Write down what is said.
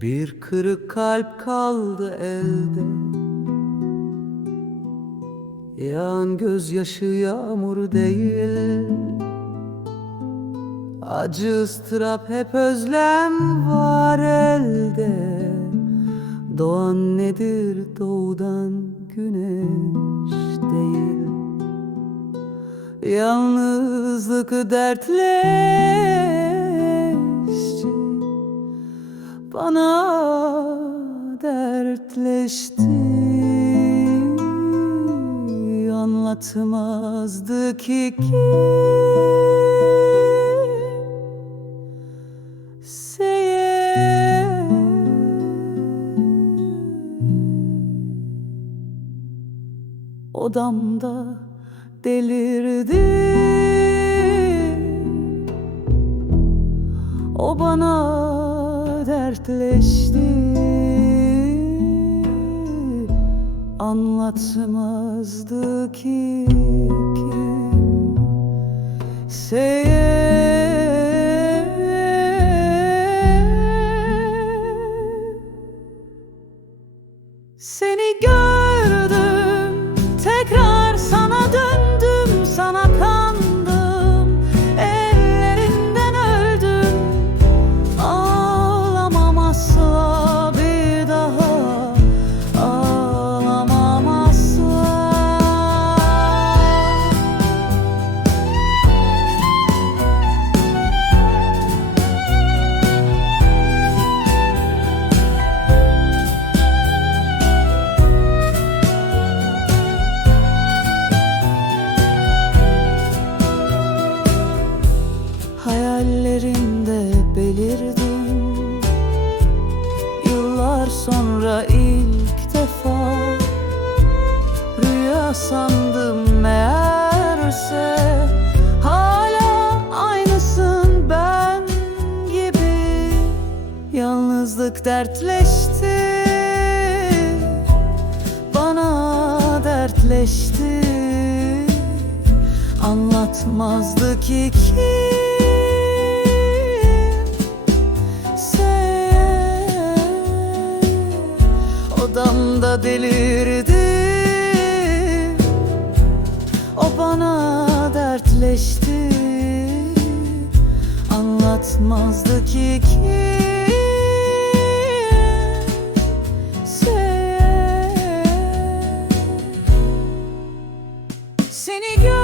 Bir kırık kalp kaldı elde. Yağan gözyaşı yağmur değil. Acı ıstırap hep özlem var elde Yalnızlık dertleşti. Bana dertleşti. Anlatmazdı ki Odamda delirdi. O bana dertleşti. Anlatmazdı ki kimseye Seni gördüm Yalnızlık dertleşti. Bana dertleşti. Anlatmazdı ki kimse Odamda delirdi O bana dertleşti. Anlatmazdı ki kimse Seni gör